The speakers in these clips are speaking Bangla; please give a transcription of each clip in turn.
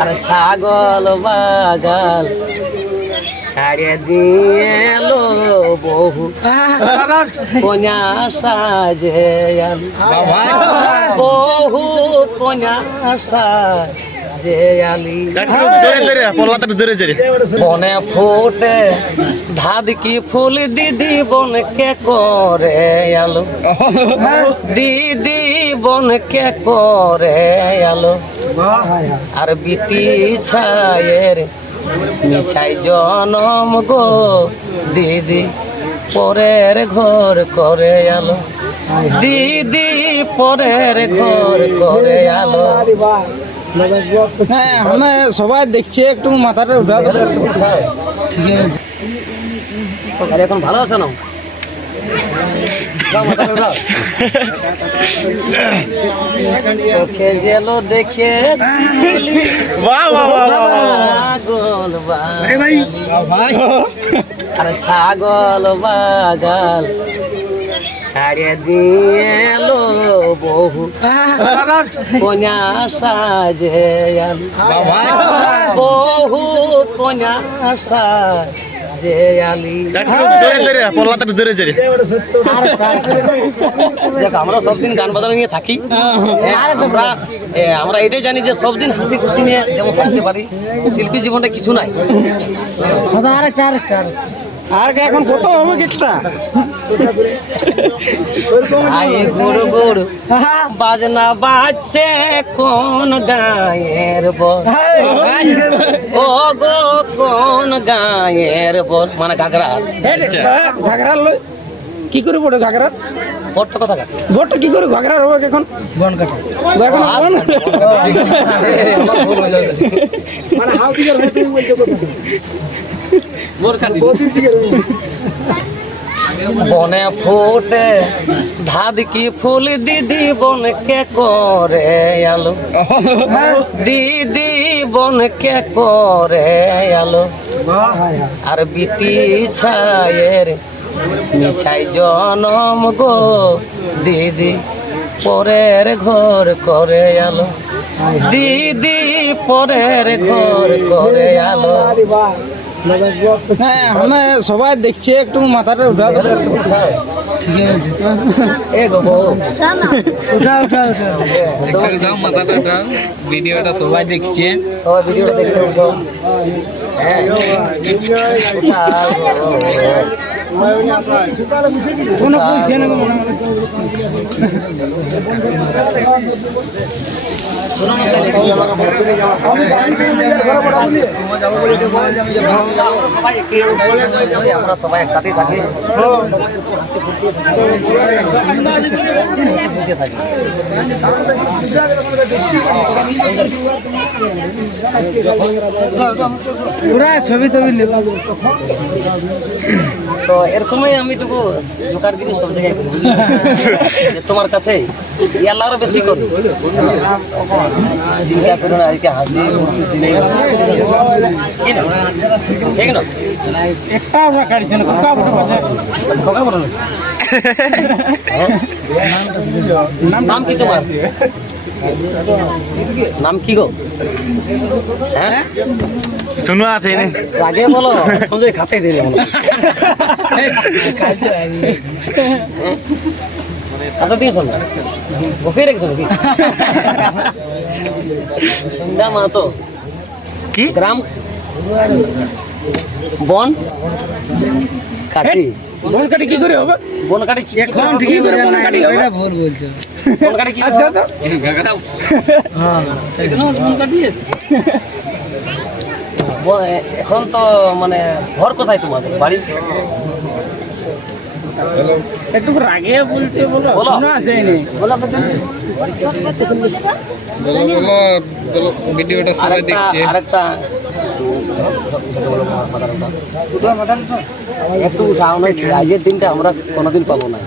আর ছাগল বাগাল ছাড়িয়ে দিয়ে এলো বহু কন্যা সাজে বহু কন্যা সাজে আলি বনে ফুটে ধাদকি ফুল দিদি বনকে করে আলো দিদি বনকে করে আলো আর বিটি ছায়ের মিছাই জনম গো দিদি পরের ঘর করে আলো দিদি পরের ঘর করে আলো। হ্যাঁ আমরা সবাই দেখছি একটু মাথাটা উঠা ঠিক আছে। আর এখন ভালো আছে না? চোখে জেলো দেখে আর ছাগল বাগাল ছাড়িয়ে দিয়ে এলো বহু কন্যা সাজে বহু কন্যা সাজে আলি। দেখ আমরা সবদিন গান বাজানো নিয়ে থাকি, আমরা এটাই জানি যে সবদিন হাসি খুশি নিয়ে যেমন থাকতে পারি। শিল্পী জীবনটা কিছু নাই। আর এখন কত হবে একটা গুড় গুড় বাজনা বাজছে কোন গায়ের বল ও গো কোন গায়ের বল মানে ঘাগরা ঘাগরা লই কি করে পড়ে ঘাগরা বটটা কথা বটটা কি করে ঘাগরা হবে এখন বন কাটা এখন মানে হাউ দিকে হতে বলতে বনে ফুটে ধাদকি ফুল দিদি বনকে করে আলো দিদি বনকে করে আলো আর বিটি ছায়ের মিছাই জনম গো দিদি পরের ঘর করে আলো দিদি পরের ঘর করে আলো। হ্যাঁ আমরা সবাই দেখছি একটু মাথাটা উঠা ঠিক আছে। এ গো উঠা উঠা উঠা মাথাটা উঠাও, ভিডিওটা সবাই দেখছে, সবাই ভিডিওটা দেখতে উঠো। হ্যাঁ কোনো বলছে না আমরা সবাই একসাথে থাকি, খুশি থাকি। পুরা ছবি টবি তো এরকমই আমি টুকু জোকারগিরি সব জায়গায় করি যে তোমার কাছে ইয়াল্লা আরো বেশি করি। চিন্তা করো না, আজকে হাসি ঠিক না একটা আমরা কাটছি না কাকা বড় পাশে খোকা বলো নাম কি তোমার? নাম কি গো? হ্যাঁ শুনো আছে আগে বলো, সঞ্জয় খাতে দিলে বলো। আচ্ছা দিয়ে শোন বকে রেখেছো নাকি? সন্ধ্যা মাহাতো কি গ্রাম বন কাটি। বন কাটি কি করে হবে? বন কাটি এখন ঠিকই করে বন কাটি হবে। এটা ভুল বলছো। বন কাটি কি? আচ্ছা তো হ্যাঁ এখানে বন কাটিস। এখন তো মানে ঘর কোথায় তোমাদের বাড়ি? একটু রাগে বলতে বলো, শোনা আসেনি বলো বলো, ভিডিওটা সবাই দেখছে। আরেকটা একটু উঠাও না, আজকের দিনটা আমরা কোনোদিন পাবো না।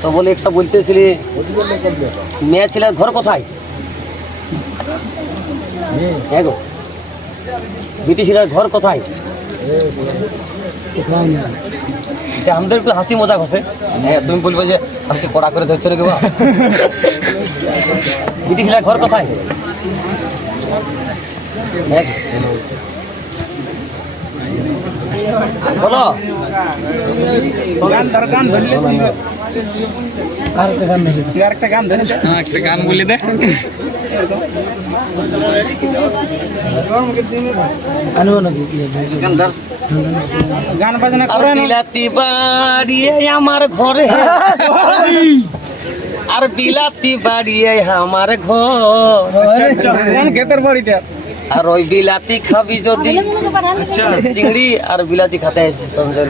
তো বলে একটা বলতেছিলি মেয়ে ছেলের ঘর কোথায়? হ্যাঁ গো বিটি ছেলের ঘর কোথায়? যে আমাদের একটু হাসি মজাক হচ্ছে। হ্যাঁ তুমি বলবো যে আমাকে কড়া করে ধরছো নাকি বা? বিটি ছেলের ঘর কোথায়? বলো গান ধর গান ধরলে আর একটা গান ধরে দে। হ্যাঁ একটা গান বলে দে গান বাজনা আর করে না বিলাতি বাড়িয়ে আমার ঘরে আর বিলাতি বাড়িয়ে আমার ঘর কোন ক্ষেতের বাড়িটা আর ওই বিলাতি খাবি যদি চিংড়ি আর বিলাতি খাতে এসে সঞ্জয়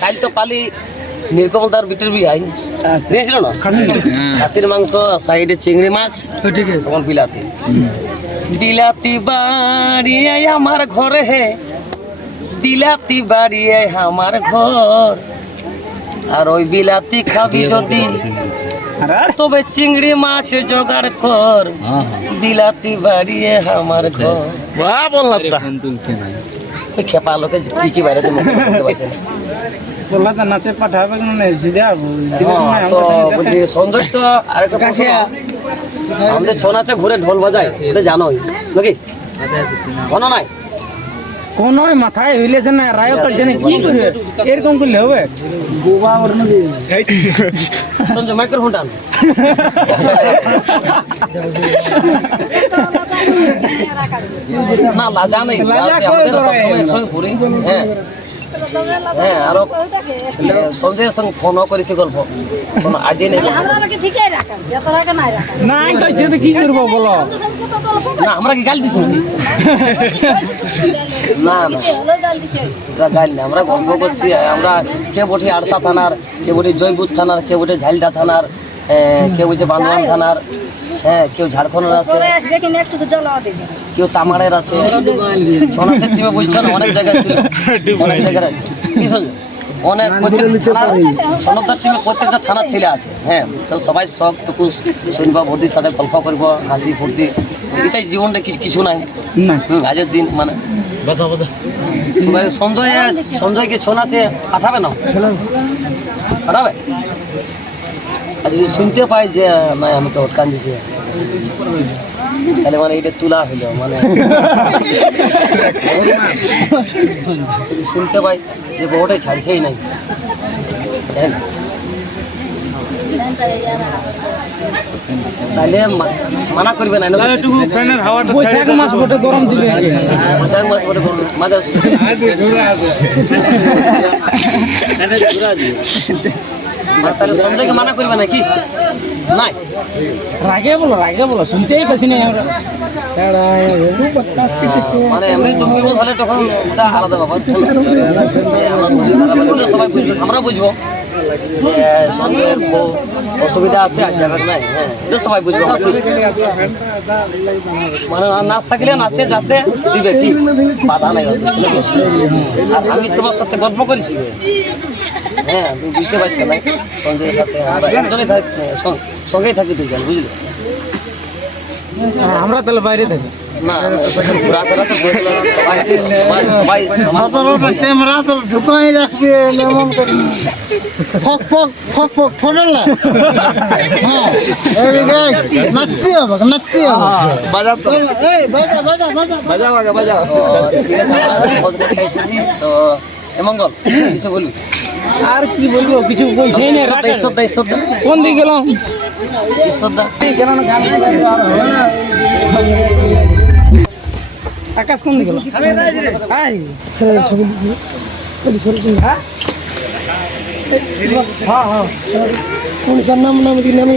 কাল তো পালি নীলকমলদার বিটের বিয়াই দিয়েছিল না খাসির মাংস সাইডে চিংড়ি মাছ ঠিক আছে তখন বিলাতি বিলাতি বাড়িয়ে আমার ঘরে হে বিলাতি বাড়িয়ে আমার ঘর আর ওই বিলাতি খাবি যদি তবে চিংড়ি মাছ জোগাড় কর বিলাতি বাড়িয়ে আমার ঘর ফোন তুলছে না ওই খেপা লোকে কি কি বাইরে মুখে বলতে পারছে না বললা তো নাচে পাঠাবে না সিধা তো বলছি সঞ্জয় তো আরেকটা প্রশ্ন। আমাদের ছৌ নাচে ঘুরে ঢোল বাজায় এটা জানোই নাকি কোনো নাই কোন মাথায় হইলেছে না রায় করছে না কি করে এরকম করলে হবে সঞ্জয় মাইক্রোফোন টান না লাজা নেই আমাদের সবসময় একসঙ্গে ঘুরি হ্যাঁ হ্যাঁ আরো সঞ্জয়ের সঙ্গে ফোনও করেছি গল্প কোনো আজই নেই না কইছে তো কি করবো বলো না আমরা কি গাল দিছি নাকি না না আমরা গাল না আমরা গল্প করছি আমরা কে বটে আড়সা থানার কে বটে জয়পুর থানার কে বটে ঝালদা থানার কেউ বলছে বান্দোয়ান থানার হ্যাঁ কেউ ঝাড়খণ্ডের আছে কেউ তামারের আছে ছনাচের টিমে বলছেন অনেক জায়গায় ছিল অনেক জায়গায় আছে কি শুনছো অনেক প্রত্যেকটা থানার সনদার টিমে প্রত্যেকটা থানার ছেলে আছে হ্যাঁ তো সবাই শখ টুকু শুনবো বৌদির সাথে গল্প করবো হাসি ফুর্তি এটাই জীবনটা কিছু নাই না আজের দিন মানে সঞ্জয়কে ছৌ নাচে পাঠাবে না পাঠাবে আর যদি শুনতে পাই যে না আমি তো কান দিছি তাহলে মানে এটা তুলা হইল মানে যদি শুনতে পাই যে বউটাই ছাড়ছেই নাই তাই না? তাহলে মানা করবে না একটু ফ্যানের হাওয়াটা বৈশাখ মাস বটে গরম দিবে বৈশাখ মাস পরে মাঝে তাহলে সঞ্জয়কে মানা করবে নাকি নাই রাগে বলো শুনতেই পাচ্ছি না আমরা মানে এমনি তুমি তাহলে তখন ওটা আলাদা ব্যাপার যে আমরা শরীর খারাপ হলে সবাই বুঝবো আমরা বুঝবো যে সঞ্জয়ের অসুবিধা আছে আর যাবে নাই হ্যাঁ এটা সবাই বুঝবো মানে নাচ থাকলে নাচে যাতে দিবে কি বাধা নাই আর আমি তোমার সাথে গল্প করেছি হ্যাঁ তুমি বুঝতে পারছো না সঞ্জয়ের সাথে আমরা একজনই থাকি সঙ্গেই থাকি দুইজন বুঝলে আমরা তাহলে বাইরে থাকি না ঘোরাফেরা তো বুঝলো সবাই ক্যামেরা তো ঢুকাই রাখবে এমন করে ফক ফক ফক ফক ফোটালে হ্যাঁ নাচতে হবে বাজার তো এই বাজা বাজা বাজা বাজাও আগে বাজাও ঠিক আছে আমরা খোঁজ করতে এসেছি তো মঙ্গল কিছু বলবি আর কি বলবো কিছু বলছি না ঈশ্বরদা কোন দিকে গেলাম ঈশ্বরদা কেন না গান আকাশ কোন দিকে গেল ছবি হ্যাঁ হ্যাঁ কোন নাম দিন নামে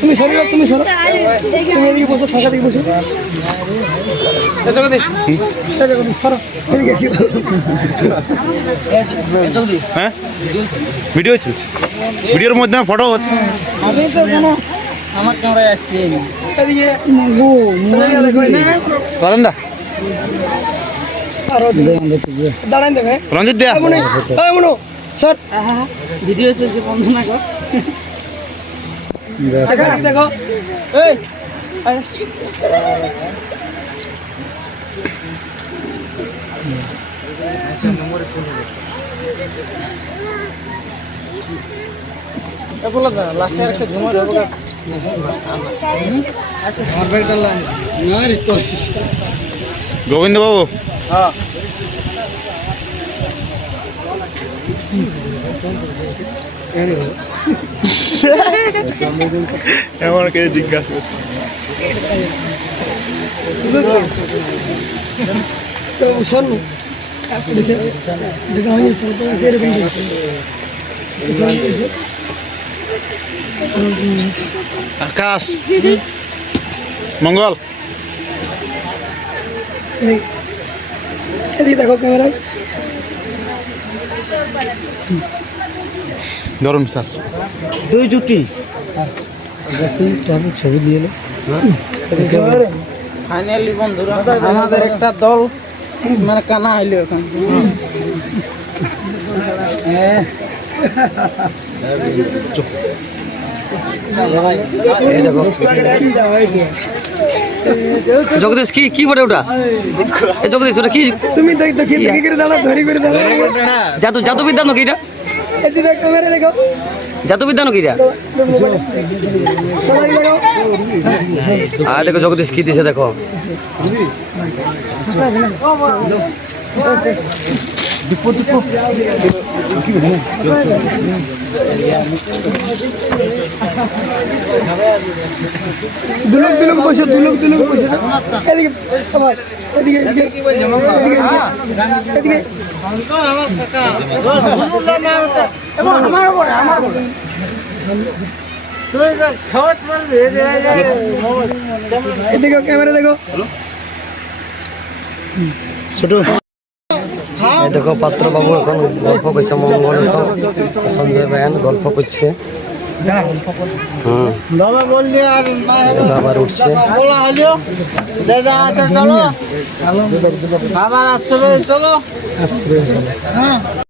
তুমি সরো তুমি এদিকে বসো ফাঁকা দিকে বসো সরো ঠিক আছে হ্যাঁ ভিডিও চলছে ভিডিওর মধ্যে ফটো আছে আমি তো কোনো আমার ক্যামেরায় আসছি রঞ্জিত দা দাঁড়ান দেবে রঞ্জিত দা স্যার ভিডিও চলছে বন্ধ না কর দেখা আছে গো এই বলো না লাস্টে একটা ঝুমার হবে আমার বেলটা না রে তো গোবিন্দ বাবু হ্যাঁ এমন কে জিজ্ঞাসা করছে তো শোন দেখে দেখে আমি তো এরকম দেখছি আকাশ মঙ্গল এদিকে দেখো ক্যামেরায় ধরুন স্যার দুই জুটি ছবি দিয়ে ফাইনালি বন্ধুরা আমাদের একটা দল মানে কানা হইলো এখন এই দেখো জগদীশ কি কি বলে ওটা এই জগদীশ ওটা কি তুমি দেখি দেখি করে দাঁড়া ধরি করে দাঁড়া জাদু জাদু বিদ্যা নাকি এটা এদিকে ক্যামেরা দেখো জাদু বিদ্যা নাকি এটা সবাই দেখো আর দেখো জগদীশ কি দিছে দেখো দুলুক বসে এদিকে সবাই এদিকে এদিকে এদিকে আমার কাকা হুনুলা না আমার তুই খাওয়াত পারবি এদিকে ক্যামেরা দেখো এই দেখো পাত্রবাবু এখন গল্প করছে মঙ্গল সঞ্জয় ভাইয়ান গল্প করছে বাবা বললি আর না দেখো আবার উঠছে বলা হলো দাদা আছে চলো আবার আসলে চলো হ্যাঁ